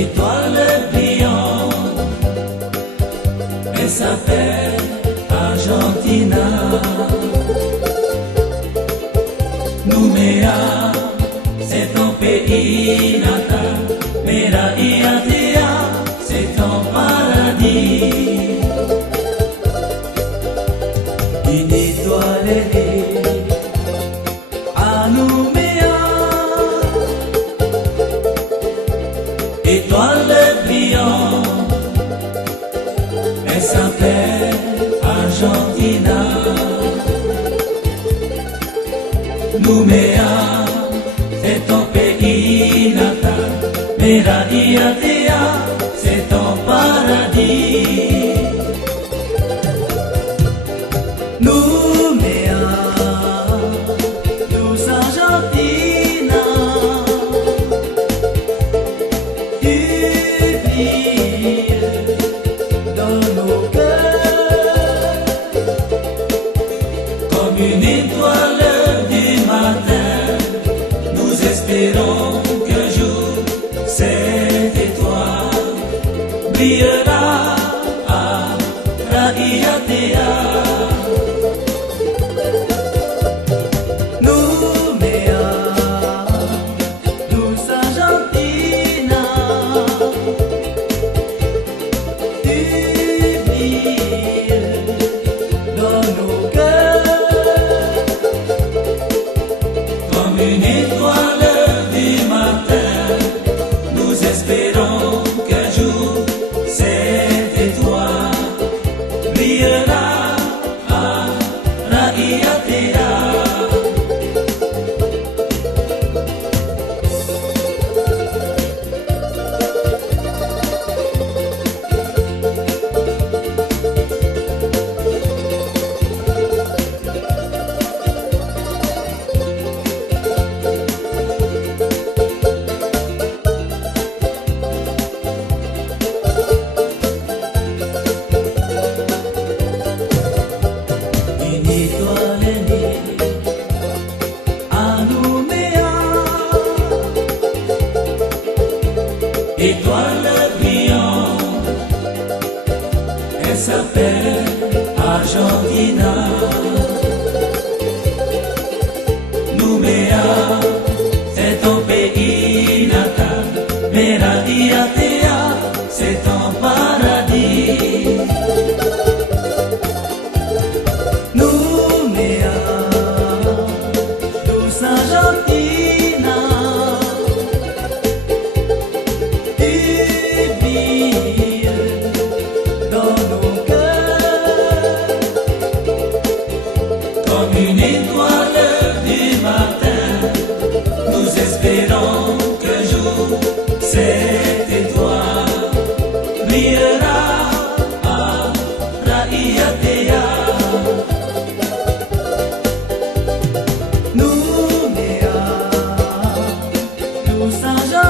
étoile brillante, elle s'appelle Argentina. Nouméa, c'est ton pays natal, Meraïatea, c'est ton paradis. Une étoile ailée à Nouméa, étoile brillante, elle s'appelle Argentina. Nouméa, c'est ton pays natal, Meraïatea, c'est ton paradis. Nouméa, douce Argentina, tu brilles dans nos cœurs comme une étoile du matin. Nous espérons qu'un jour cette étoile brillera à Meraïatea. Nouméa, douce Argentina, tu brilles dans nos cœurs comme une étoile du matin. Nous espérons qu'un jour cette étoile brillera à Meraïatea. Une étoile est née à Nouméa, étoile brillante, elle s'appelle Argentina. Nouméa, c'est ton pays natal, Meraïatea, c'est ton paradis. Nouméa, douce Argentina, tu brilles dans nos cœurs comme une étoile du matin. Nous espérons qu'un jour cette étoile brillera à Meraïatea. Nouméa, douce Argentina,